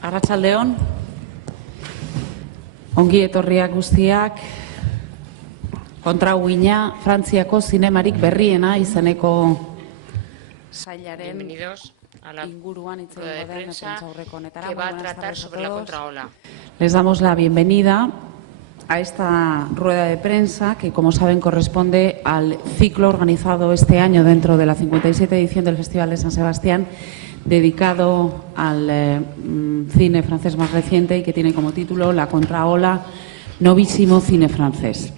Arratsaldeon, ongi etorriak guztiak, kontrauina Frantziako zinemarik berriena izeneko sailaren inguruan hitz egingo den prentsaurreko honetara. Que va a tratar sobre la contraola. Les damos la bienvenida a esta rueda de prensa que, como saben, corresponde al ciclo organizado este año dentro de la 57 edición del Festival de San Sebastián, dedicado al cine francés más reciente y que tiene como título La Contraola, novísimo cine francés.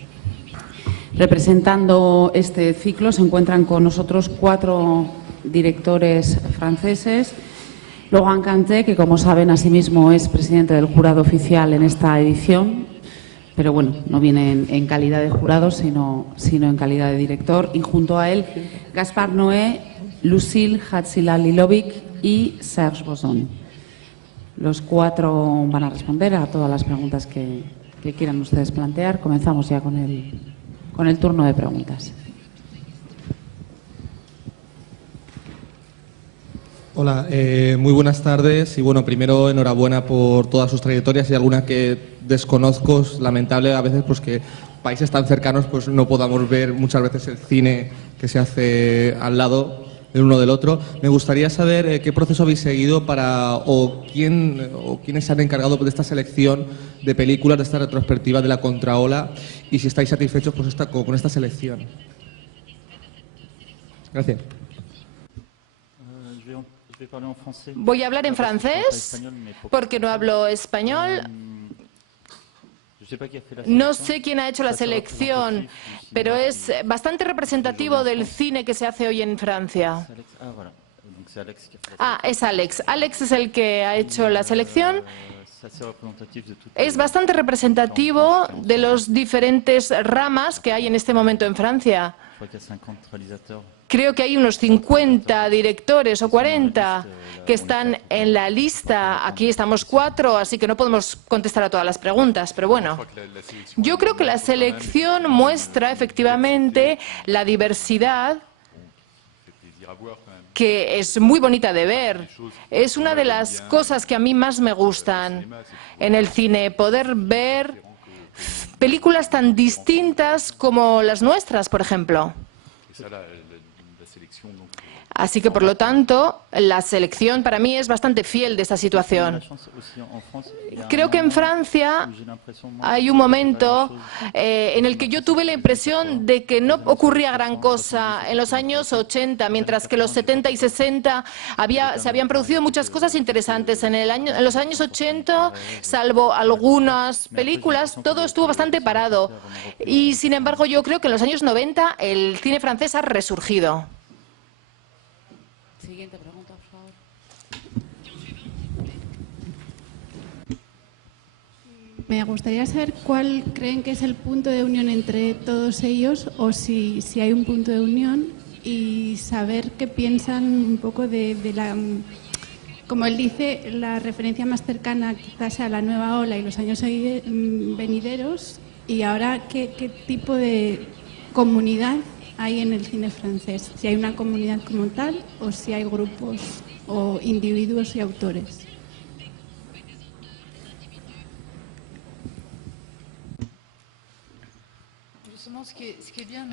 Representando este ciclo se encuentran con nosotros 4 directores franceses. Laurent Cantet, que como saben asimismo es presidente del jurado oficial en esta edición, pero bueno, no viene en calidad de jurado, sino en calidad de director. Y junto a él, Gaspard Noé, Lucille Hatzila-Lilovic y Serge Bozon. Los 4 van a responder a todas las preguntas que quieran ustedes plantear. Comenzamos ya con el turno de preguntas. Hola, muy buenas tardes y bueno, primero enhorabuena por todas sus trayectorias y alguna que desconozco. Es lamentable a veces pues que países tan cercanos pues no podamos ver muchas veces el cine que se hace al lado el uno del otro. Me gustaría saber qué proceso habéis seguido quiénes se han encargado de esta selección de películas, de esta retrospectiva de La Contraola, y si estáis satisfechos pues con esta selección. Gracias. Voy a hablar en francés porque no hablo español. No sé quién ha hecho la selección, pero es bastante representativo del cine que se hace hoy en Francia. Es Alex. Alex es el que ha hecho la selección. Es bastante representativo de las diferentes ramas que hay en este momento en Francia. Creo que hay unos 50 directores o 40 que están en la lista. Aquí estamos 4, así que no podemos contestar a todas las preguntas, pero bueno. Yo creo que la selección muestra efectivamente la diversidad, que es muy bonita de ver. Es una de las cosas que a mí más me gustan en el cine, poder ver películas tan distintas como las nuestras, por ejemplo. Así que, por lo tanto, la selección para mí es bastante fiel de esta situación. Creo que en Francia hay un momento en el que yo tuve la impresión de que no ocurría gran cosa en los años 80, mientras que en los 70 y 60 se habían producido muchas cosas interesantes. En los años 80, salvo algunas películas, todo estuvo bastante parado. Y, sin embargo, yo creo que en los años 90 el cine francés ha resurgido. Siguiente pregunta, por favor. Me gustaría saber cuál creen que es el punto de unión entre todos ellos, o si hay un punto de unión, y saber qué piensan un poco de la... Como él dice, la referencia más cercana quizás a la nueva ola y los años venideros, y ahora qué tipo de comunidad hay en el cine francés, si hay una comunidad como tal o si hay grupos o individuos y autores.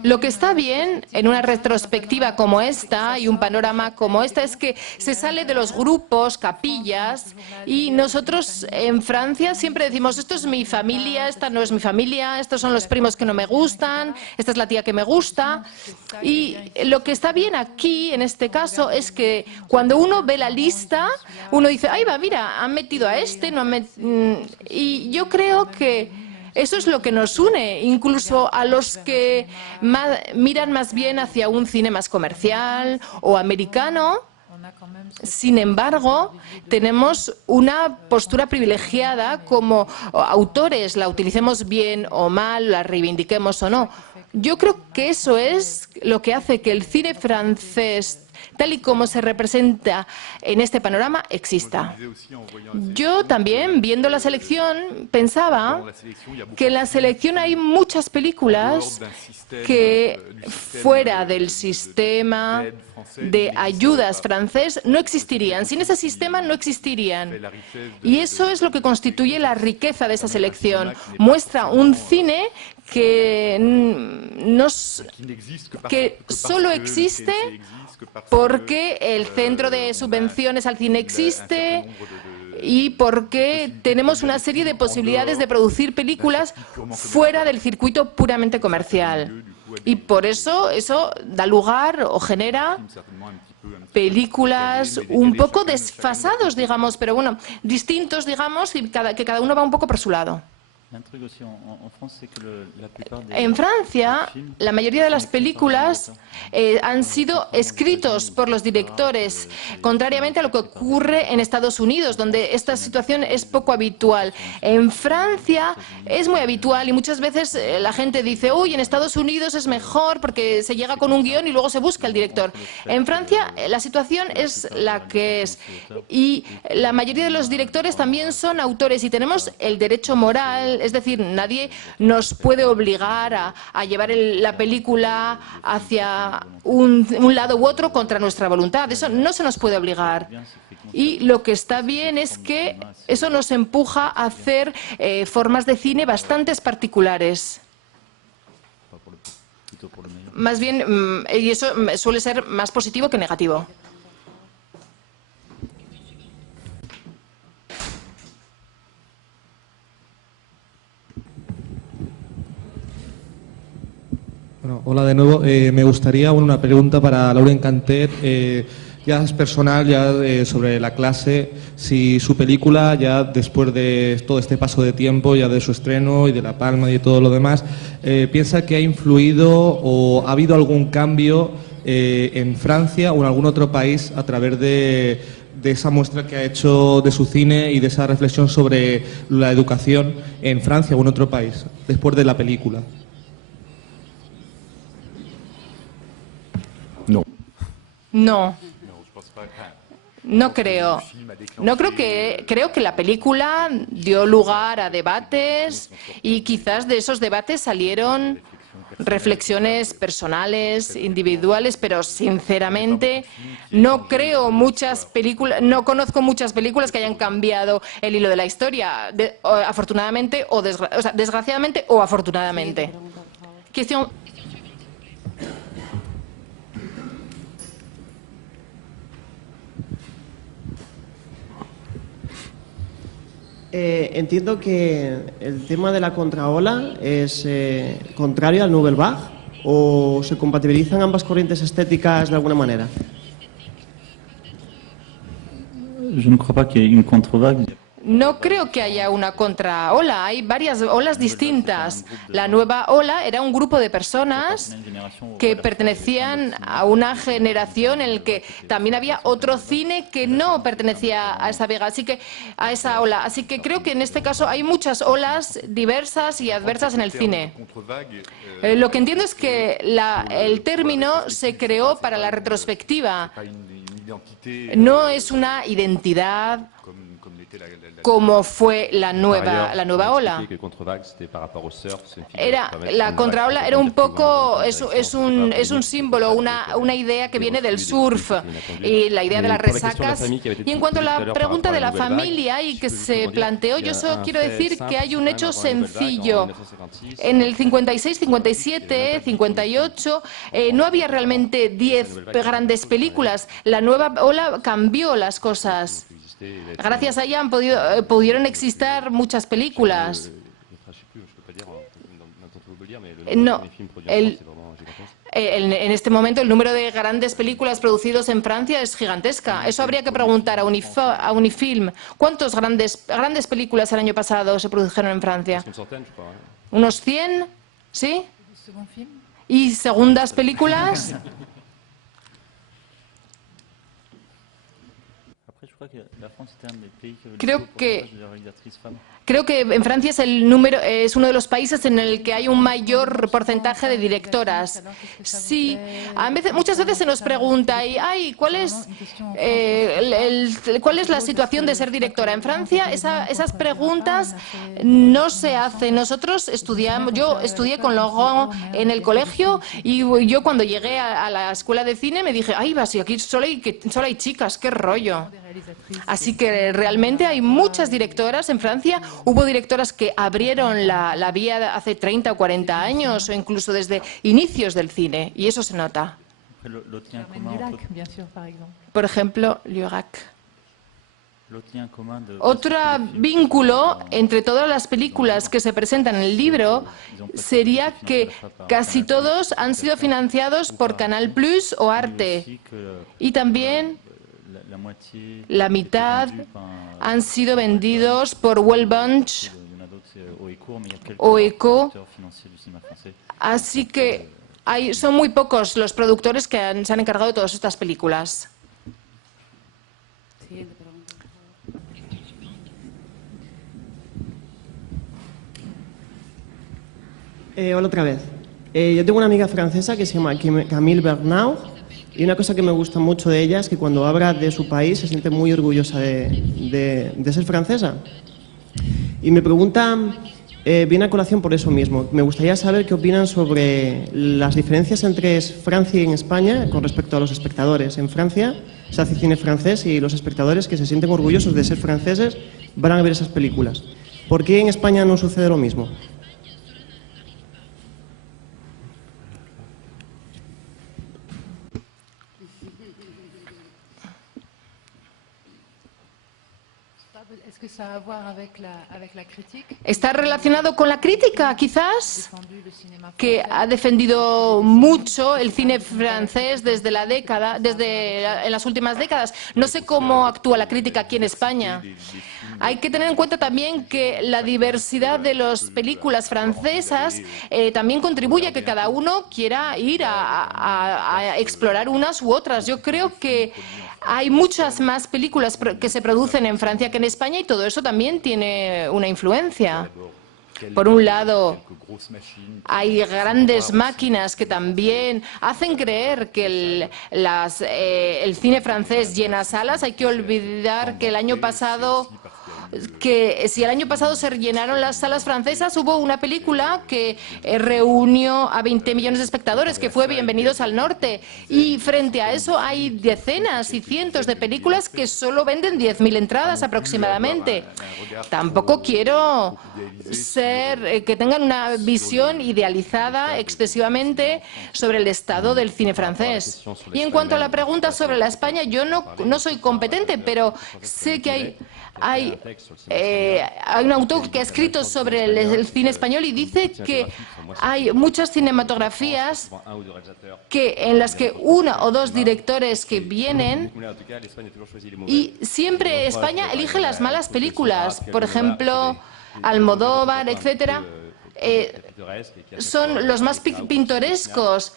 Lo que está bien en una retrospectiva como esta y un panorama como esta es que se sale de los grupos, capillas, y nosotros en Francia siempre decimos: esto es mi familia, esta no es mi familia, estos son los primos que no me gustan, esta es la tía que me gusta. Y lo que está bien aquí, en este caso, es que cuando uno ve la lista, uno dice: ahí va, mira, han metido a este, no han y yo creo que eso es lo que nos une, incluso a los que miran más bien hacia un cine más comercial o americano. Sin embargo, tenemos una postura privilegiada como autores, la utilicemos bien o mal, la reivindiquemos o no. Yo creo que eso es lo que hace que el cine francés tal y como se representa en este panorama, exista. Yo también, viendo la selección, pensaba que en la selección hay muchas películas que fuera del sistema de ayudas francés no existirían. Sin ese sistema no existirían. Y eso es lo que constituye la riqueza de esa selección. Muestra un cine que solo existe porque el centro de subvenciones al cine existe y porque tenemos una serie de posibilidades de producir películas fuera del circuito puramente comercial. Y por eso da lugar o genera películas un poco desfasados, digamos, pero bueno, distintos, digamos, y que cada uno va un poco por su lado. En Francia, la mayoría de las películas han sido escritos por los directores, contrariamente a lo que ocurre en Estados Unidos, donde esta situación es poco habitual. En Francia es muy habitual y muchas veces la gente dice, uy, en Estados Unidos es mejor porque se llega con un guión y luego se busca el director. En Francia la situación es la que es y la mayoría de los directores también son autores y tenemos el derecho moral. Es decir, nadie nos puede obligar a llevar la película hacia un lado u otro contra nuestra voluntad. Eso no se nos puede obligar. Y lo que está bien es que eso nos empuja a hacer formas de cine bastante particulares. Más bien, y eso suele ser más positivo que negativo. Bueno, hola de nuevo. Me gustaría una pregunta para Lauren Cantet. Ya es personal, sobre la clase, si su película, ya después de todo este paso de tiempo, ya de su estreno y de La Palma y todo lo demás, piensa que ha influido o ha habido algún cambio en Francia o en algún otro país a través de esa muestra que ha hecho de su cine y de esa reflexión sobre la educación en Francia o en otro país, después de la película. No creo. Creo que la película dio lugar a debates y quizás de esos debates salieron reflexiones personales, individuales, pero sinceramente no conozco muchas películas que hayan cambiado el hilo de la historia, afortunadamente o desgraciadamente o afortunadamente. Entiendo que el tema de la contraola es contrario al Nouvelle Vague, ¿o se compatibilizan ambas corrientes estéticas de alguna manera? No creo que haya una contraola, hay varias olas distintas. La nueva ola era un grupo de personas que pertenecían a una generación en la que también había otro cine que no pertenecía a esa vega, a esa ola. Así que creo que en este caso hay muchas olas diversas y adversas en el cine. Lo que entiendo es que el término se creó para la retrospectiva. No es una identidad como fue la nueva ola. La contraola era un poco, es un símbolo, una idea que viene del surf y la idea de las resacas. Y en cuanto a la pregunta de la familia y que se planteó, yo solo quiero decir que hay un hecho sencillo. En el 56, 57, 58 no había realmente 10 grandes películas. La nueva ola cambió las cosas. Gracias a ella pudieron existir muchas películas. En este momento el número de grandes películas producidas en Francia es gigantesca. Eso habría que preguntar a Unifilm. ¿Cuántas grandes películas el año pasado se produjeron en Francia? ¿Unos 100? ¿Sí? ¿Y segundas películas? Creo que en Francia es uno de los países en el que hay un mayor porcentaje de directoras. Sí, muchas veces se nos pregunta, ¿cuál es la situación de ser directora? En Francia esas preguntas no se hacen. Yo estudié con Laurent en el colegio y yo cuando llegué a la escuela de cine me dije, si aquí solo hay chicas, qué rollo. Así que realmente hay muchas directoras en Francia. Hubo directoras que abrieron la vía hace 30 o 40 años o incluso desde inicios del cine, y eso se nota. Por ejemplo, Lurac. Otro vínculo entre todas las películas que se presentan en el libro sería que casi todos han sido financiados por Canal Plus o Arte, y también la mitad han sido vendidos por Well Bunch o ECO, así que son muy pocos los productores que se han encargado de todas estas películas. Hola otra vez. Yo tengo una amiga francesa que se llama Camille Bernau. Y una cosa que me gusta mucho de ella es que cuando habla de su país se siente muy orgullosa de ser francesa. Y me pregunta, viene a colación por eso mismo, me gustaría saber qué opinan sobre las diferencias entre Francia y España con respecto a los espectadores. En Francia se hace cine francés y los espectadores que se sienten orgullosos de ser franceses van a ver esas películas. ¿Por qué en España no sucede lo mismo? ¿Está relacionado con la crítica, quizás? Que ha defendido mucho el cine francés desde en las últimas décadas. No sé cómo actúa la crítica aquí en España. Hay que tener en cuenta también que la diversidad de las películas francesas también contribuye a que cada uno quiera ir a explorar unas u otras. Yo creo que hay muchas más películas que se producen en Francia que en España, y todo eso también tiene una influencia. Por un lado, hay grandes máquinas que también hacen creer que el cine francés llena salas. Hay que olvidar que si el año pasado se llenaron las salas francesas, hubo una película que reunió a 20 millones de espectadores, que fue Bienvenidos al Norte. Y frente a eso hay decenas y cientos de películas que solo venden 10.000 entradas aproximadamente. Tampoco quiero que tengan una visión idealizada excesivamente sobre el estado del cine francés. Y en cuanto a la pregunta sobre la España, yo no soy competente, pero sé que hay un autor que ha escrito sobre el cine español y dice que hay muchas cinematografías en las que uno o dos directores que vienen, y siempre España elige las malas películas. Por ejemplo, Almodóvar, etcétera, son los más pintorescos.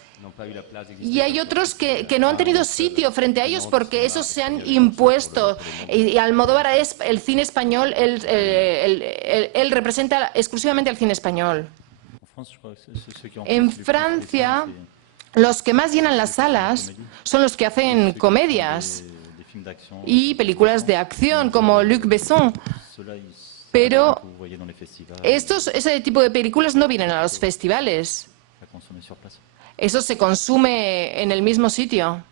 Y hay otros que no han tenido sitio frente a ellos porque esos se han impuesto. Y Almodóvar es el cine español, él representa exclusivamente al cine español. En Francia, los que más llenan las salas son los que hacen comedias y películas de acción, como Luc Besson. Pero ese tipo de películas no vienen a los festivales. Eso se consume en el mismo sitio.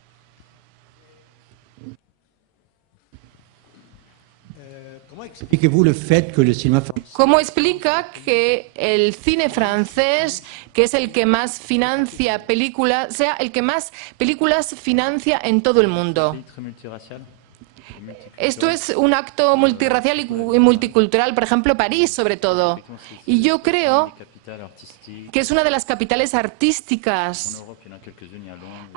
¿Cómo explica que el cine francés, que es el que más financia películas, sea el que más películas financia en todo el mundo? Esto es un acto multirracial y multicultural, por ejemplo, París sobre todo. Y yo creo que es una de las capitales artísticas.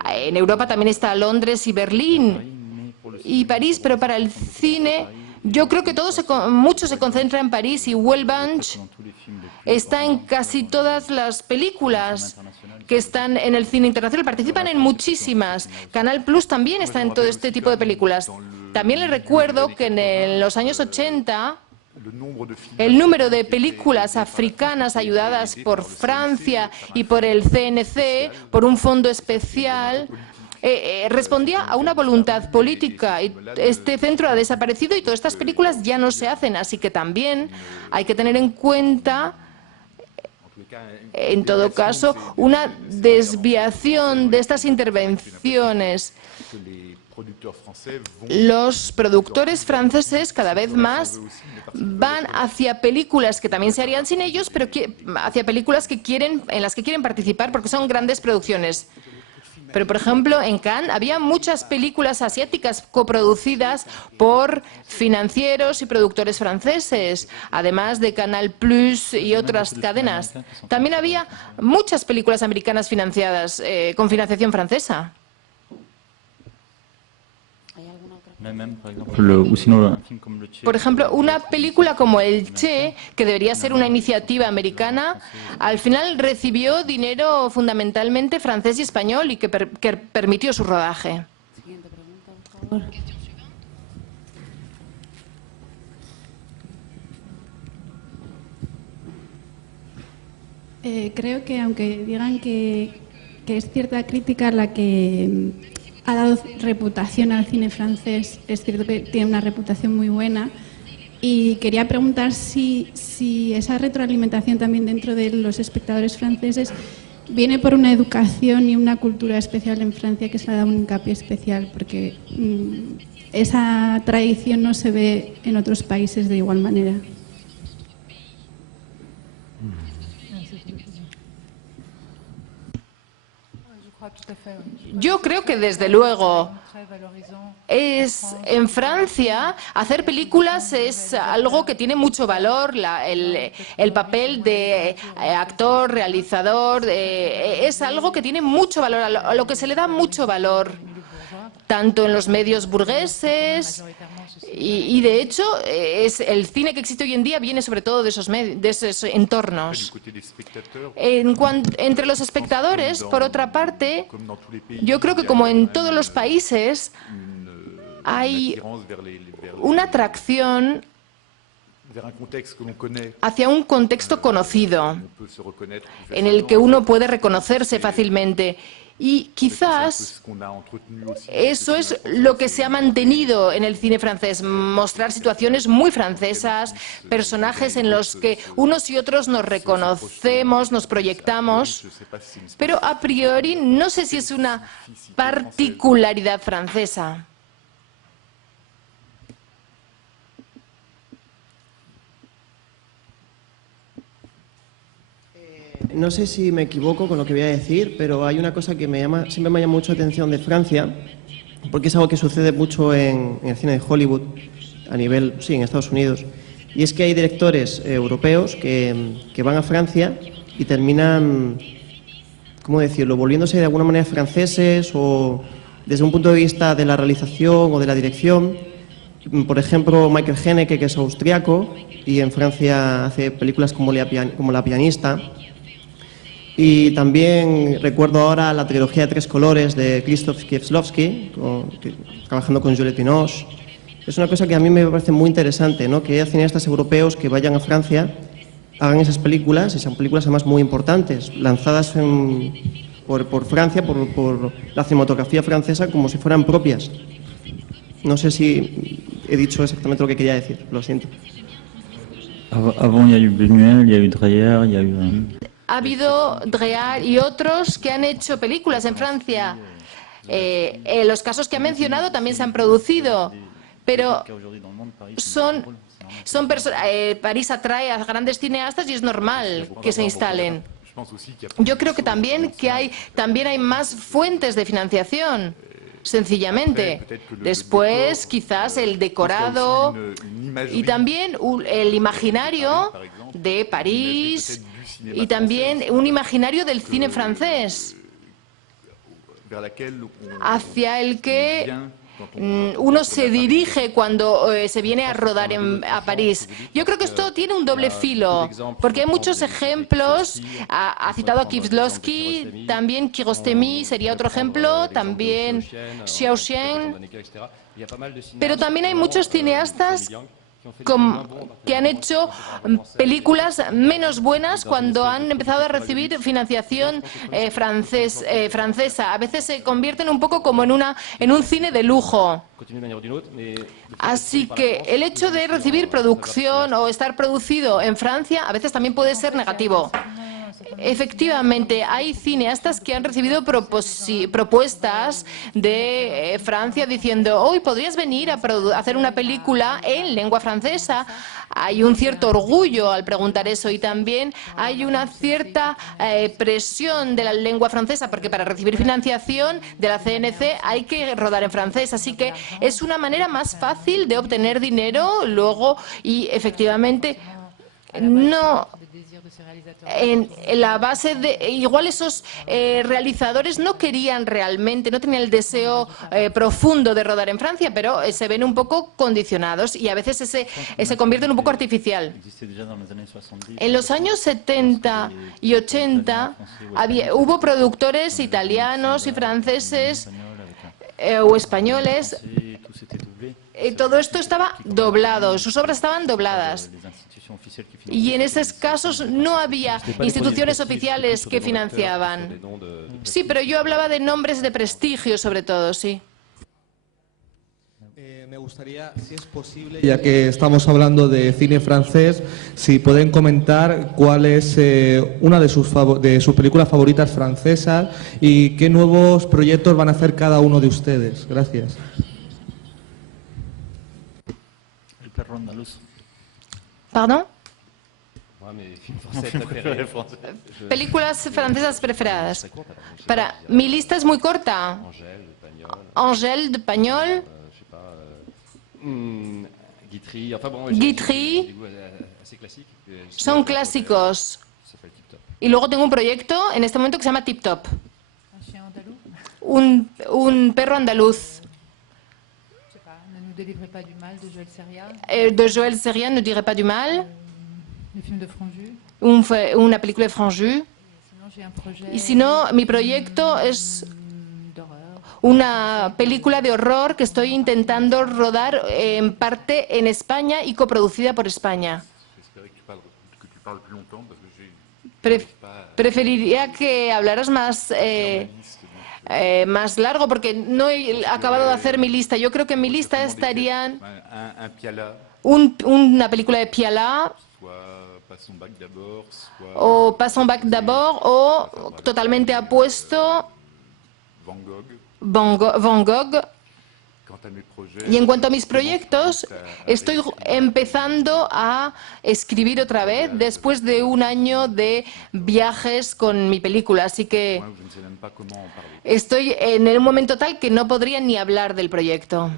En Europa también está Londres y Berlín y París, pero para el cine yo creo que mucho se concentra en París, y Well Bunch está en casi todas las películas que están en el cine internacional, participan en muchísimas. Canal Plus también está en todo este tipo de películas. También les recuerdo que en los años 80 el número de películas africanas ayudadas por Francia y por el CNC, por un fondo especial, respondía a una voluntad política. Y este centro ha desaparecido y todas estas películas ya no se hacen. Así que también hay que tener en cuenta, en todo caso, una desviación de estas intervenciones. Los productores franceses cada vez más van hacia películas que también se harían sin ellos, pero hacia películas en las que quieren participar porque son grandes producciones. Pero, por ejemplo, en Cannes había muchas películas asiáticas coproducidas por financieros y productores franceses, además de Canal Plus y otras cadenas. También había muchas películas americanas financiadas con financiación francesa. Por ejemplo, una película como El Che, que debería ser una iniciativa americana, al final recibió dinero fundamentalmente francés y español y que permitió su rodaje. Siguiente pregunta, por favor. Creo que aunque digan que es cierta crítica la que ha dado reputación al cine francés, es cierto que tiene una reputación muy buena, y quería preguntar si esa retroalimentación también dentro de los espectadores franceses viene por una educación y una cultura especial en Francia que se ha dado un hincapié especial, porque esa tradición no se ve en otros países de igual manera. Yo creo que desde luego en Francia hacer películas es algo que tiene mucho valor. El papel de actor, realizador, es algo que tiene mucho valor, a lo que se le da mucho valor, tanto en los medios burgueses y de hecho el cine que existe hoy en día viene sobre todo de esos entornos. Entre los espectadores, por otra parte, yo creo que como en todos los países hay una atracción hacia un contexto conocido en el que uno puede reconocerse fácilmente. Y quizás eso es lo que se ha mantenido en el cine francés, mostrar situaciones muy francesas, personajes en los que unos y otros nos reconocemos, nos proyectamos, pero a priori no sé si es una particularidad francesa. No sé si me equivoco con lo que voy a decir, pero hay una cosa que siempre me llama mucho la atención de Francia, porque es algo que sucede mucho en el cine de Hollywood, en Estados Unidos, y es que hay directores europeos que van a Francia y terminan, ¿cómo decirlo?, volviéndose de alguna manera franceses o desde un punto de vista de la realización o de la dirección. Por ejemplo, Michael Haneke, que es austriaco y en Francia hace películas como La pianista. Y también recuerdo ahora la trilogía de Tres colores de Krzysztof Kieślowski, trabajando con Juliette Binoche. Es una cosa que a mí me parece muy interesante, ¿no?, que haya cineastas europeos que vayan a Francia, hagan esas películas, y sean películas además muy importantes, lanzadas por Francia, por la cinematografía francesa, como si fueran propias. No sé si he dicho exactamente lo que quería decir, lo siento. Avant, il y a eu Buñuel, il y a eu Dreyer, il y a eu... Ha habido Dreyer y otros que han hecho películas en Francia. Los casos que ha mencionado también se han producido, pero París atrae a grandes cineastas y es normal que se instalen. Yo creo que también hay más fuentes de financiación, sencillamente. Después, quizás el decorado y también el imaginario de París y también un imaginario del cine francés hacia el que uno se dirige cuando se viene a rodar a París. Yo creo que esto tiene un doble filo, porque hay muchos ejemplos. Ha citado a Kieslowski, también Kiarostami sería otro ejemplo, también Xiaoxian. Pero también hay muchos cineastas que han hecho películas menos buenas cuando han empezado a recibir financiación francesa. A veces se convierten un poco como en un cine de lujo. Así que el hecho de recibir producción o estar producido en Francia a veces también puede ser negativo. Efectivamente, hay cineastas que han recibido propuestas de Francia diciendo: hoy podrías venir a hacer una película en lengua francesa. Hay un cierto orgullo al preguntar eso y también hay una cierta presión de la lengua francesa, porque para recibir financiación de la CNC hay que rodar en francés. Así que es una manera más fácil de obtener dinero luego y efectivamente no. En la base de igual esos realizadores no querían realmente, no tenían el deseo profundo de rodar en Francia, pero se ven un poco condicionados y a veces se convierten un poco artificial. En los años 70 y 80 hubo productores italianos y franceses o españoles. Todo esto estaba doblado, sus obras estaban dobladas. Y en esos casos no había instituciones oficiales que financiaban. Sí, pero yo hablaba de nombres de prestigio sobre todo, sí. Me gustaría, si es posible, ya que estamos hablando de cine francés, si pueden comentar cuál es una de sus películas favoritas francesas y qué nuevos proyectos van a hacer cada uno de ustedes. Gracias. El perro andaluz. ¿Perdón? Películas francesas preferidas. Mi lista es muy corta. Angèle de Pagnol, Guitry, son clásicos. Y luego tengo un proyecto en este momento que se llama Tip Top. Un perro andaluz. De Joël Seria, Ne dirait pas du mal. Una película de Franju. Y si no, mi proyecto es una película de horror que estoy intentando rodar en parte en España y coproducida por España. Preferiría que hablaras más largo porque no he acabado de hacer mi lista. Yo creo que en mi lista estarían una película de Piala o Passons Back d'abord o totalmente apuesto Van Gogh. Y en cuanto a mis proyectos, estoy empezando a escribir otra vez después de un año de viajes con mi película, así que estoy en un momento tal que no podría ni hablar del proyecto.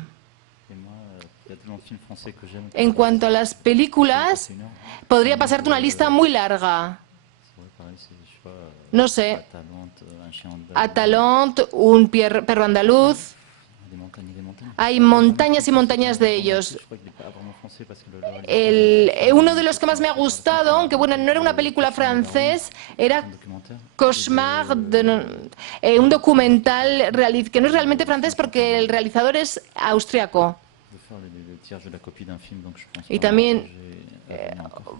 En cuanto a las películas, podría pasarte una lista muy larga. No sé, Atalante, un perro andaluz. Hay montañas y montañas de ellos. Uno de los que más me ha gustado, aunque bueno, no era una película francés, era Cauchemar, un documental que no es realmente francés porque el realizador es austriaco. Y también,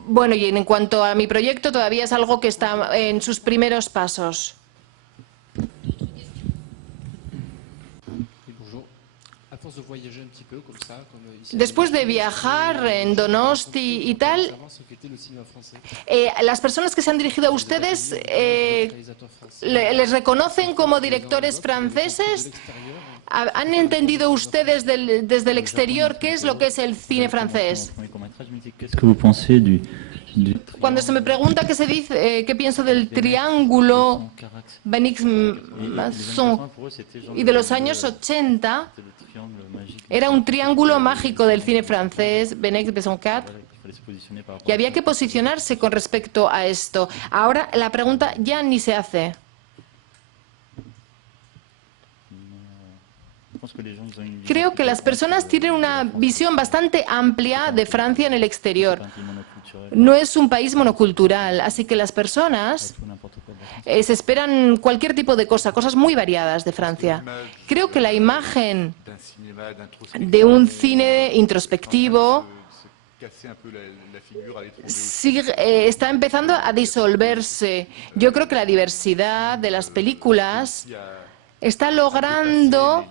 bueno, y en cuanto a mi proyecto, todavía es algo que está en sus primeros pasos. Después de viajar en Donosti y tal, las personas que se han dirigido a ustedes, ¿les reconocen como directores franceses? ¿Han entendido ustedes desde el exterior qué es lo que es el cine francés? Cuando se me pregunta qué pienso del triángulo Benix-Masson y de los años 80, era un triángulo mágico del cine francés, Beneix-Besson-Cat, y había que posicionarse con respecto a esto. Ahora la pregunta ya ni se hace. Creo que las personas tienen una visión bastante amplia de Francia en el exterior. No es un país monocultural, así que las personas se esperan cualquier tipo de cosas muy variadas de Francia. Creo que la imagen de un cine introspectivo está empezando a disolverse. Yo creo que la diversidad de las películas está logrando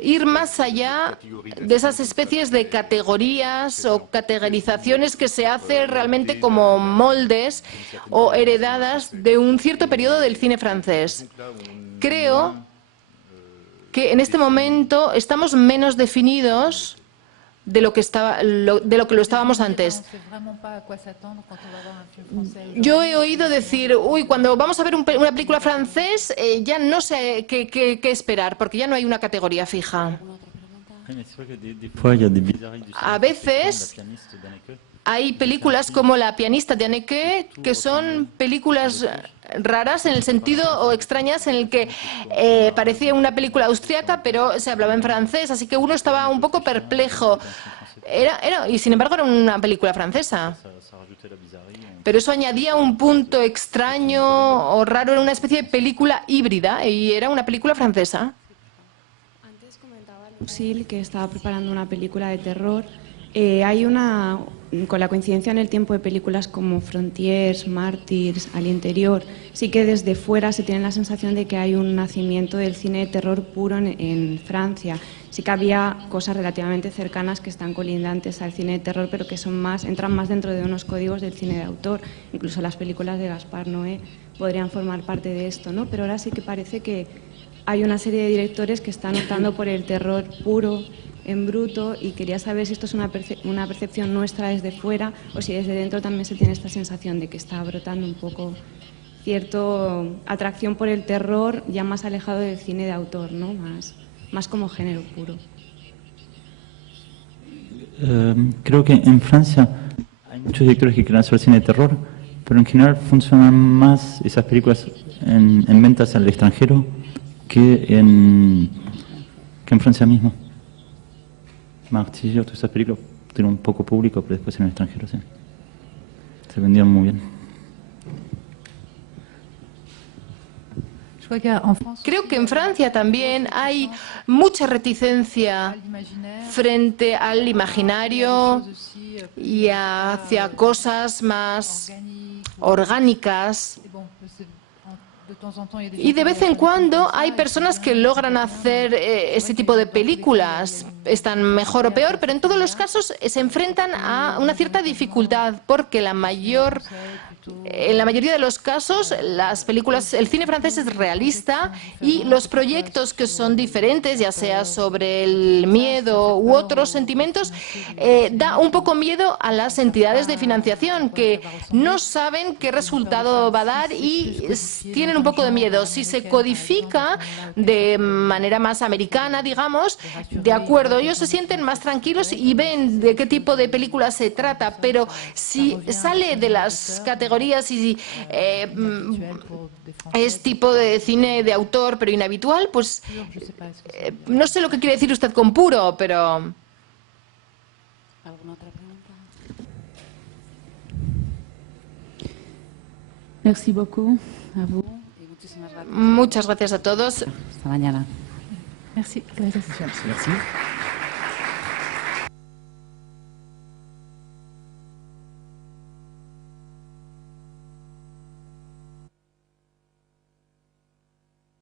ir más allá de esas especies de categorías o categorizaciones que se hacen realmente como moldes o heredadas de un cierto periodo del cine francés. Creo que en este momento estamos menos definidos de lo que lo estábamos antes. Yo he oído decir, uy, cuando vamos a ver una película francés, ya no sé qué esperar, porque ya no hay una categoría fija. A veces hay películas como La pianista de Haneke, que son películas raras en el sentido, o extrañas, en el que parecía una película austriaca, pero se hablaba en francés, así que uno estaba un poco perplejo. Y sin embargo era una película francesa. Pero eso añadía un punto extraño o raro, era una especie de película híbrida, y era una película francesa. Antes comentaba Lucille que estaba preparando una película de terror. Con la coincidencia en el tiempo de películas como Frontiers, Mártires, Al interior, sí que desde fuera se tiene la sensación de que hay un nacimiento del cine de terror puro en Francia. Sí que había cosas relativamente cercanas que están colindantes al cine de terror, pero que entran más dentro de unos códigos del cine de autor. Incluso las películas de Gaspar Noé podrían formar parte de esto, ¿no? Pero ahora sí que parece que hay una serie de directores que están optando por el terror puro, en bruto, y quería saber si esto es una percepción nuestra desde fuera o si desde dentro también se tiene esta sensación de que está brotando un poco cierta atracción por el terror ya más alejado del cine de autor, ¿no? Más como género puro. Creo que en Francia hay muchos directores que quieren hacer cine de terror, pero en general funcionan más esas películas en ventas al extranjero que en Francia misma. Martillo, todas esas películas tienen un poco público, pero después en el extranjero sí. Se vendieron muy bien. Creo que en Francia también hay mucha reticencia frente al imaginario y hacia cosas más orgánicas. Y de vez en cuando hay personas que logran hacer ese tipo de películas. Están mejor o peor, pero en todos los casos se enfrentan a una cierta dificultad, porque en la mayoría de los casos las películas, el cine francés es realista, y los proyectos que son diferentes, ya sea sobre el miedo u otros sentimientos, da un poco miedo a las entidades de financiación, que no saben qué resultado va a dar y tienen un poco de miedo. Si se codifica de manera más americana, digamos, de acuerdo, ellos se sienten más tranquilos y ven de qué tipo de película se trata, pero si sale de las categorías y es tipo de cine de autor pero inhabitual, pues no sé lo que quiere decir usted con puro, pero... ¿Alguna otra pregunta? Merci beaucoup a vous. Muchas gracias a todos. Hasta mañana. Merci. Merci.